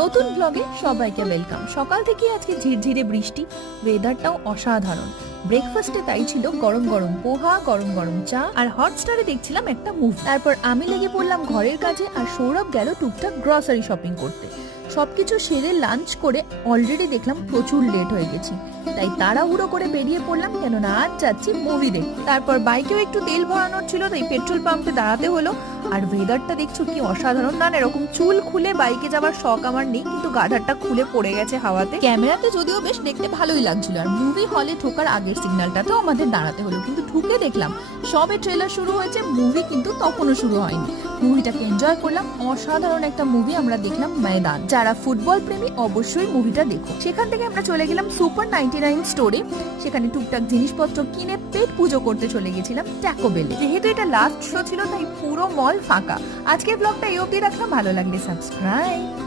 নতুন ব্লগে সবাইকে ওয়েলকাম। সকাল থেকে আজকে ঝিরঝিরে বৃষ্টি, ওয়েদারটাও অসাধারণ। ব্রেকফাস্টে তাই ছিল গরম গরম পোহা, গরম গরম চা, আর হটস্টারে দেখছিলাম একটা মুভি। তারপর আমি লেগে পড়লাম ঘরের কাজে, আর সৌরভ গেল টুকটাক গ্রসারি শপিং করতে। সবকিছু সেরে লাঞ্চ করে অলরেডি দেখলাম প্রচুর লেট হয়ে গেছি, তাই তাড়াহুড়ো করে বেরিয়ে পড়লাম, কেননা আজ যাচ্ছি মুভি দেখতে। তারপর বাইকেও একটু তেল ভরানোর ছিল, তাই পেট্রোল পাম্পে দাঁড়াতে হলো। আর ওয়েদারটা দেখছো কি অসাধারণ না? এরকম চুল খুলে বাইকে যাওয়ার শখ আমার নেই, কিন্তু গাধারটা খুলে পড়ে গেছে হাওয়াতে। ক্যামেরাতে যদিও বেশ দেখতে ভালোই লাগছিল। আর মুভি হলে ঢোকার আগের সিগন্যালটাতেও আমাদের দাঁড়াতে হলো, কিন্তু ঢুকে দেখলাম সবে ট্রেলার শুরু হয়েছে, মুভি কিন্তু তখনও শুরু হয়নি। মুভিটাকে এনজয় করলাম, অসাধারণ একটা মুভি আমরা দেখলাম ময়দান। যারা ফুটবল প্রেমী অবশ্যই মুভিটা দেখো। সেখান থেকে আমরা চলে গেলাম সুপার 99 স্টোরে, সেখানে টুকটাক জিনিসপত্র কিনে পেট পুজো করতে চলে গেছিলাম ট্যাকো বেলে। যেহেতু এটা লাস্ট শো ছিল, তাই পুরো মল ফাঁকা। আজকের ব্লগটা এই অবধি রাখলাম, ভালো লাগলে সাবস্ক্রাইব।